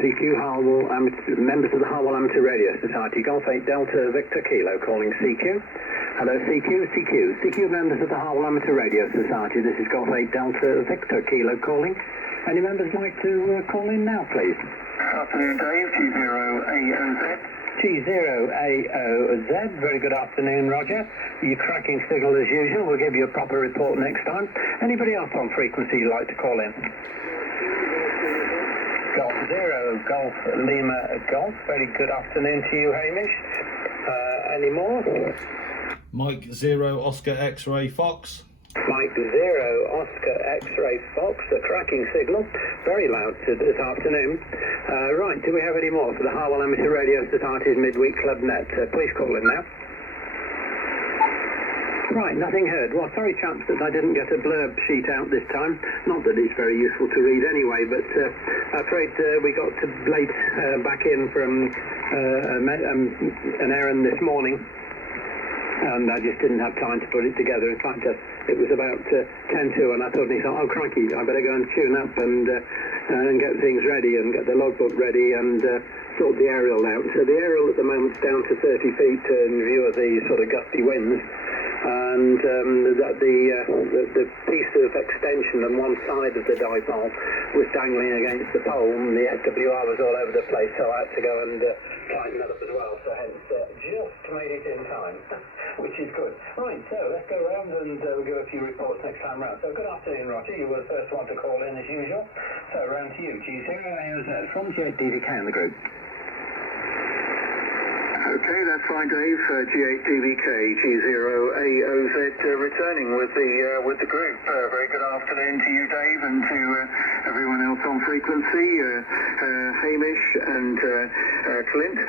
CQ Harwell, members of the Harwell Amateur Radio Society, Golf 8 Delta Victor Kilo calling CQ. Hello CQ members of the Harwell Amateur Radio Society, this is Golf 8 Delta Victor Kilo calling. Any members like to call in now, please? Afternoon, Dave, G0AOZ. G0AOZ, very good afternoon, Roger. You're cracking signal as usual, we'll give you a proper report next time. Anybody else on frequency you'd like to call in? Golf 0, Golf Lima Golf, very good afternoon to you, Hamish. Any more? Mike 0, Oscar X-Ray Fox. Mike 0, Oscar X-Ray Fox, a cracking signal, very loud this afternoon. Right, do we have any more for the Harwell Amateur Radio Society's Midweek Club Net? Please call in now. Right, nothing heard. Well, sorry chaps that I didn't get a blurb sheet out this time. Not that it's very useful to read anyway, but I'm afraid we got late back in from an errand this morning. And I just didn't have time to put it together. In fact, it was about 10 to, and I thought, oh crikey, I better go and tune up and get things ready and get the logbook ready and sort the aerial out. So the aerial at the moment's down to 30 feet in view of the sort of gusty winds. And the piece of extension on one side of the dipole was dangling against the pole, and the FWR was all over the place, so I had to go and tighten that up as well. So hence, just made it in time, which is good. Right, so let's go around and we'll give a few reports next time round. So good afternoon, Roger. You were the first one to call in as usual. So round to you, G0AOZ from G8DVK in the group. Okay, that's fine, Dave. G8DVK, G0AOZ, returning with the group. Very good afternoon to you, Dave, and to everyone else on frequency. Hamish and Clint,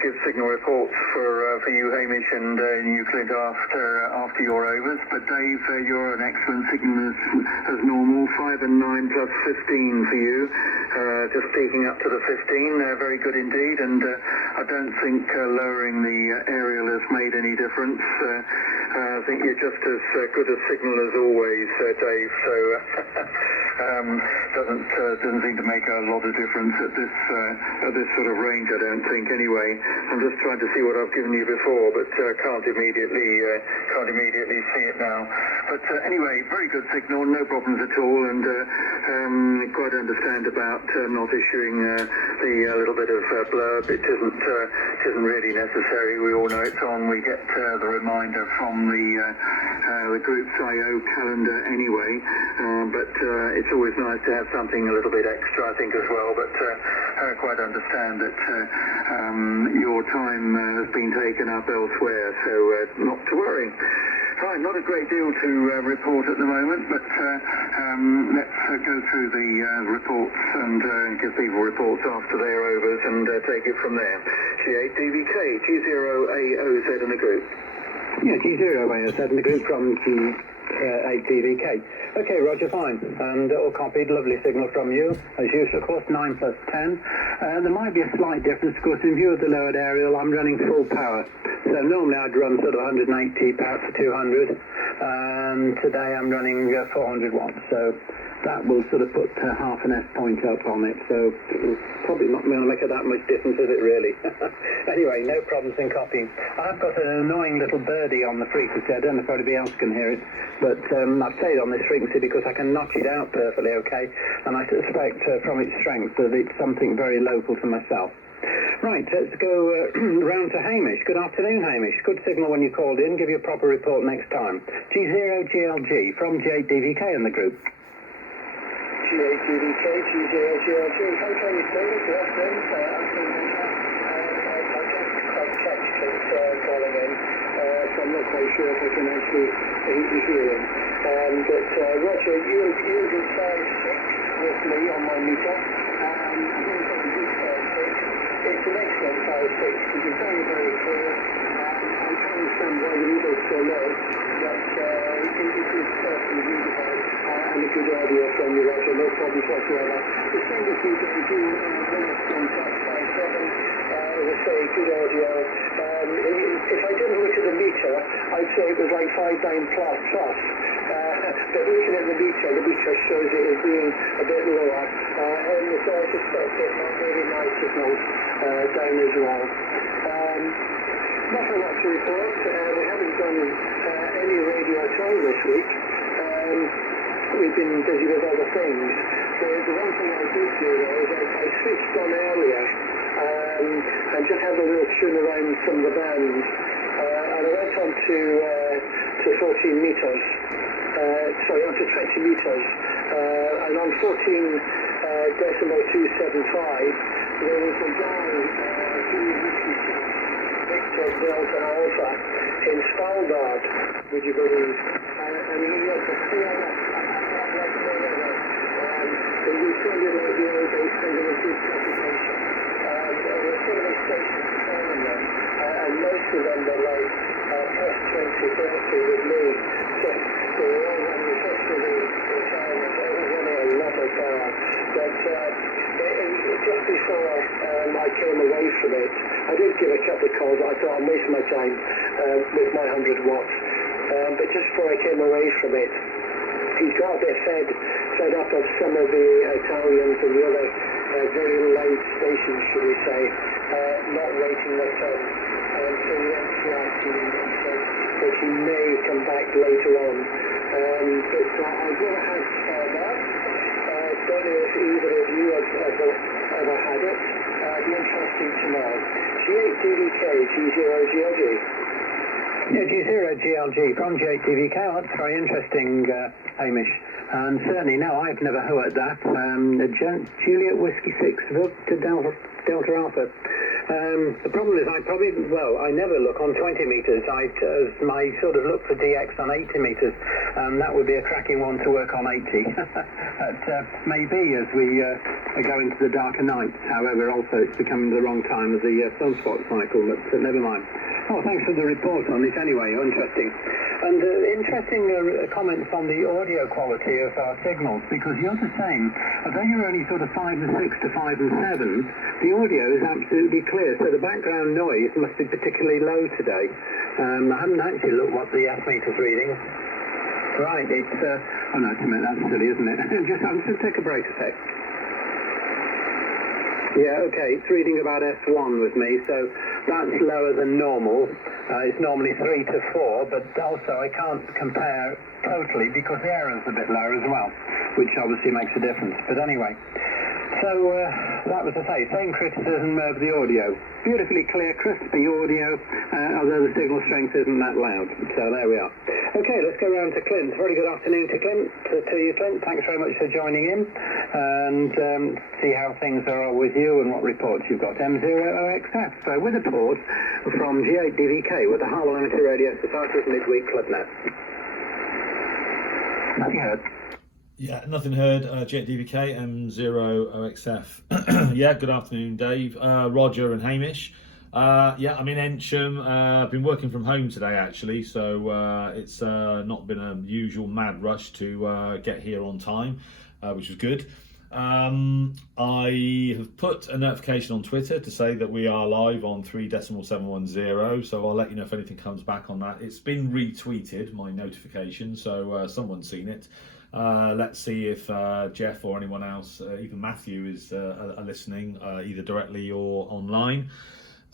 give signal reports for you, Hamish, and you, Clint, after your overs. But Dave, you're an excellent signal as normal. 5 and 9 plus 15 for you. Just peaking up to the 15. Very good indeed, and I don't think lowering the aerial has made any difference. I think you're just as good a signal as always, Dave, so doesn't seem to make a lot of difference at this sort of range, I don't think, anyway. I'm just trying to see what I've given you before, but can't immediately see it now. But anyway, very good signal, no problems at all, and quite understand about not issuing the little bit of blurb. It isn't really necessary. We all know it's on. We get the reminder from the group's I/O calendar anyway, but it's always nice to have something a little bit extra, I think, as well. But I quite understand that your time has been taken up elsewhere, so not to worry. Right, not a great deal to report at the moment, but let's go through the reports and give people reports after their overs and take it from there. G8DVK, G0AOZ in the group. Yeah, G0AOZ in the group from G8DVK. Okay, Roger, fine. And all copied, lovely signal from you, as usual, of course, 9 plus 10. There might be a slight difference, of course, in view of the lowered aerial, I'm running full power. So normally I'd run sort of 180 power to 200, and today I'm running 400 watts, so that will sort of put half an S point up on it, so it's probably not going to make that much difference, is it really? Anyway, no problems in copying. I've got an annoying little birdie on the frequency, I don't know if anybody else can hear it, but I've stayed on this frequency because I can notch it out perfectly okay, and I suspect from its strength that it's something very local to myself. Right, let's go round to Hamish. Good afternoon, Hamish. Good signal when you called in. Give you a proper report next time. G0GLG from G8DVK in the group. G8DVK, G0GLG. Okay, David, good afternoon. I just quite catch Clint calling in, so I'm not quite sure if I can actually hear him. But Roger, you did size 6 with me on my meter. It's an excellent size 6, which is very, very clear. I can understand why the meter is so low, but it is perfectly readable and a good idea from you, Roger, no problems whatsoever. The same as you do, run us on size as I say, good audio. If I didn't look at the meter, I'd say it was like 5.9 plus. But looking at the meter shows it as being a bit lower. And so I suspect it's not really nice signals down as well. Nothing much to report. We haven't done any radio at all this week. We've been busy with other things. The one thing I did do though is I switched on earlier and just had a little tune around some of the bands. And I went on to 14 meters. On to 20 meters. And on 14.275 there was a guy Victor Delta Alpha in Svalbard, would you believe? And he had the he was sending radio based on a good propagation. There were so many stations calling them, and most of them were like plus 20, 30 with me. So they were all running especially the retirement. I was running a lot of power. But just before I came away from it, I did give a couple of calls. I thought I'd waste my time with my 100 watts. But just before I came away from it, he's got a bit fed up of some of the Italians and the other very loud stations, should we say, not rating their tone. So he went flat and said that he may come back later on. But I'm going to have that. Don't know if either of you have ever had it. Be interesting to know. G8DVK, G0GLG. Yeah, G0GLG from G8DVK. Oh, that's very interesting, Hamish. And certainly, no, I've never heard that. Juliet Whiskey 6 to Delta Alpha. The problem is I never look on 20 meters. I sort of look for DX on 80 meters, and that would be a cracking one to work on 80. But maybe as we go into the darker nights, however, also it's becoming the wrong time of the sunspot cycle, but never mind. Oh, thanks for the report on this anyway, interesting. And interesting comments on the audio quality of our signals, because you're the same. Although you're only sort of 5 and 6 to 5 and 7, the audio is absolutely clear, so the background noise must be particularly low today. I haven't actually looked what the S-meter's reading. Right, it's, oh no, that's silly, isn't it? I'm just take a break a sec. Yeah, okay, it's reading about S1 with me, so that's lower than normal. It's normally 3 to 4, but also I can't compare totally because the error's a bit lower as well, which obviously makes a difference. But anyway, so that was to say, same criticism of the audio. Beautifully clear, crispy audio, although the signal strength isn't that loud. So there we are. Okay, let's go round to Clint. Very good afternoon to Clint. To you, Clint. Thanks very much for joining in, and see how things are with you and what reports you've got. M0OXF. So with a report from G8DVK with the Harwell Amateur Radio Society's Midweek Club Net. Nothing heard. Yeah, nothing heard. G8DVK, M0OXF. Yeah, good afternoon, Dave, Roger and Hamish. Yeah, I'm in Ensham. I've been working from home today, actually, so it's not been a usual mad rush to get here on time, which was good. I have put a notification on Twitter to say that we are live on 3.710, so I'll let you know if anything comes back on that. It's been retweeted, my notification, so someone's seen it. Let's see if Jeff or anyone else, even Matthew, is listening, either directly or online.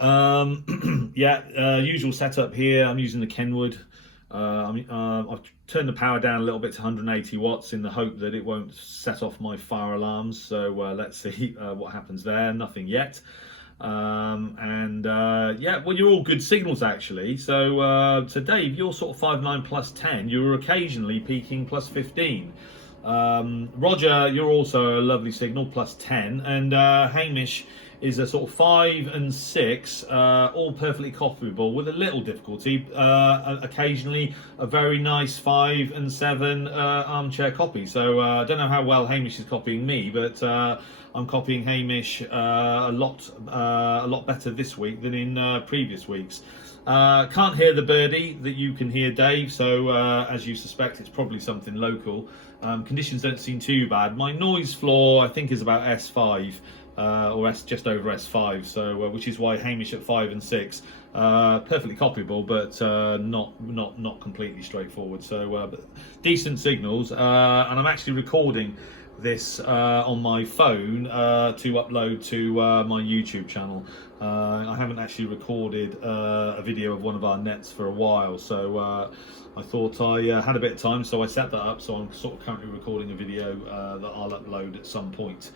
Yeah, usual setup here. I'm using the Kenwood. I've turned the power down a little bit to 180 watts in the hope that it won't set off my fire alarms. So let's see what happens there. Nothing yet. Yeah, well, you're all good signals actually. So Dave, you're sort of 5.9 plus 10. You're occasionally peaking plus 15. Roger, you're also a lovely signal, plus 10, and Hamish is a sort of 5 and 6, all perfectly copyable with a little difficulty. Occasionally a very nice 5 and 7 armchair copy. So I don't know how well Hamish is copying me, but I'm copying Hamish a lot better this week than in previous weeks. Can't hear the birdie that you can hear, Dave, so as you suspect, it's probably something local. Conditions don't seem too bad. My noise floor, I think, is about S5, or just over S5. So which is why Hamish at 5 and 6, perfectly copyable, but not completely straightforward. So but decent signals, and I'm actually recording this on my phone to upload to my YouTube channel. I haven't actually recorded a video of one of our nets for a while, so I thought I had a bit of time, so I set that up. So I'm sort of currently recording a video that I'll upload at some point.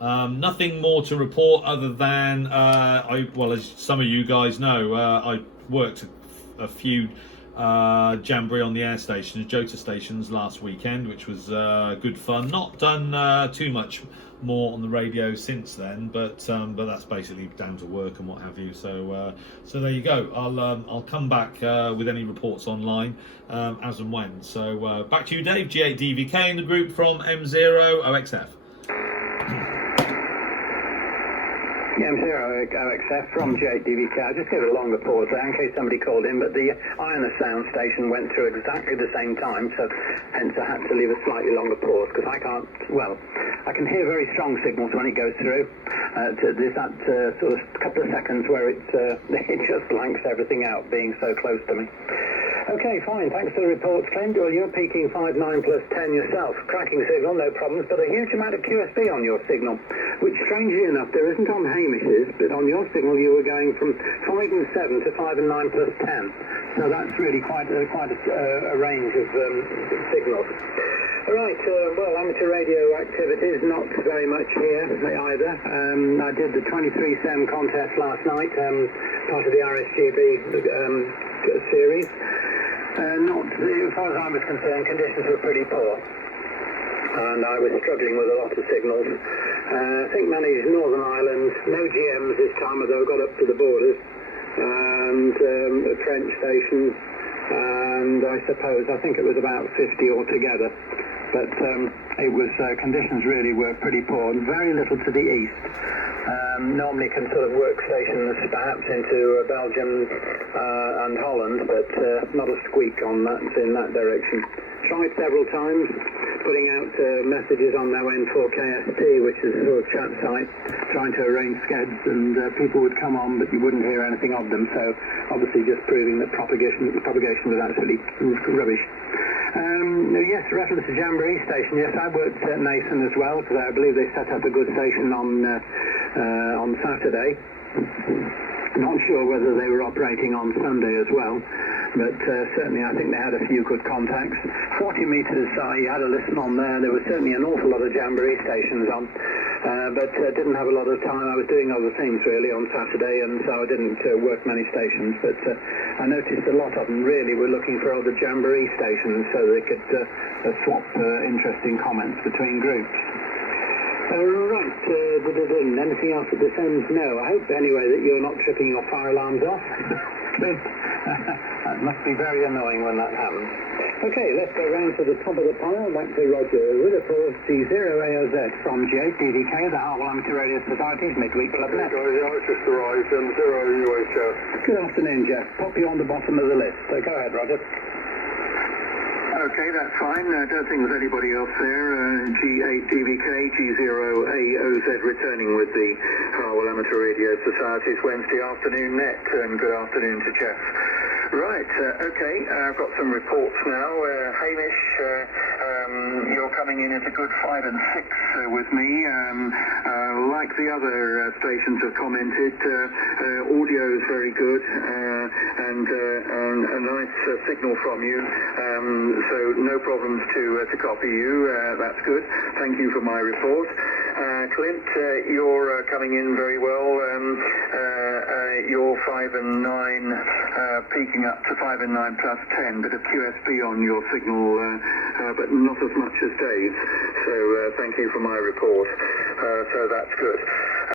Nothing more to report other than well, as some of you guys know, I worked a few jamboree on the air stations, JOTA stations last weekend, which was good fun. Not done too much more on the radio since then, but that's basically down to work and what have you. So so there you go. I'll come back with any reports online as and when. So back to you, Dave. G8DVK in the group from M0OXF. M0OXF from G8DVK. I just gave it a longer pause there in case somebody called in, but the IONA sound station went through exactly the same time, so hence I had to leave a slightly longer pause because I can't, well, I can hear very strong signals when it goes through. There's that sort of couple of seconds where it just blanks everything out, being so close to me. Okay, fine. Thanks for the reports, Clint. Well, you're peaking 5.9 plus 10 yourself. Cracking signal, no problems, but a huge amount of QSB on your signal, which strangely enough there isn't on Hamish's, but on your signal you were going from 5 and 7 to 5 and 9 plus 10. So that's really quite a range of signals. All right, well, amateur radio activities, not very much here either. I did the 23 SEM contest last night, part of the RSGB series. Not, as far as I was concerned, conditions were pretty poor, and I was struggling with a lot of signals. I think managed Northern Ireland, no GMs this time, although I got up to the borders, and a French station, and I think it was about 50 altogether. But it was conditions really were pretty poor, and very little to the east. Normally can sort of work stations perhaps into Belgium and Holland, but not a squeak on that in that direction. Tried several times, putting out messages on their N4KST, which is a sort of chat site, trying to arrange skeds, and people would come on, but you wouldn't hear anything of them. So obviously just proving that propagation was absolutely rubbish. Yes, reference to Jamboree Station. Yes, I worked at Nason as well, because I believe they set up a good station on Saturday. Not sure whether they were operating on Sunday as well, but certainly I think they had a few good contacts. 40 metres, I had a listen on there. There was certainly an awful lot of Jamboree stations on, but didn't have a lot of time. I was doing other things really on Saturday, and so I didn't work many stations, but I noticed a lot of them really were looking for other Jamboree stations so they could swap interesting comments between groups. Right, anything else at this end? No, I hope anyway that you're not tripping your fire alarms off. That must be very annoying when that happens. Okay, let's go round to the top of the pile, back to Roger with a C0AOZ from G8DVK, the Harwell Amateur Radio Society's Midweek Club Net. It's just arrived, 0UHF. Good afternoon, Jeff. Pop you on the bottom of the list. So go ahead, Roger. Okay, that's fine. I don't think there's anybody else there. G8DVK, G0AOZ returning with the Harwell Amateur Radio Society's Wednesday afternoon net, and good afternoon to Jeff. Right, okay, I've got some reports now. Hamish, you're coming in at a good 5 and 6 with me. Like the other stations have commented, audio is very good, and a nice signal from you, so no problems to copy you. That's good. Thank you for my report. Clint, you're coming in very well. You're 5 and 9, peaking up to 5 and 9 plus 10, bit of QSB on your signal, but not as much as Dave's. So thank you for my report. So that's good.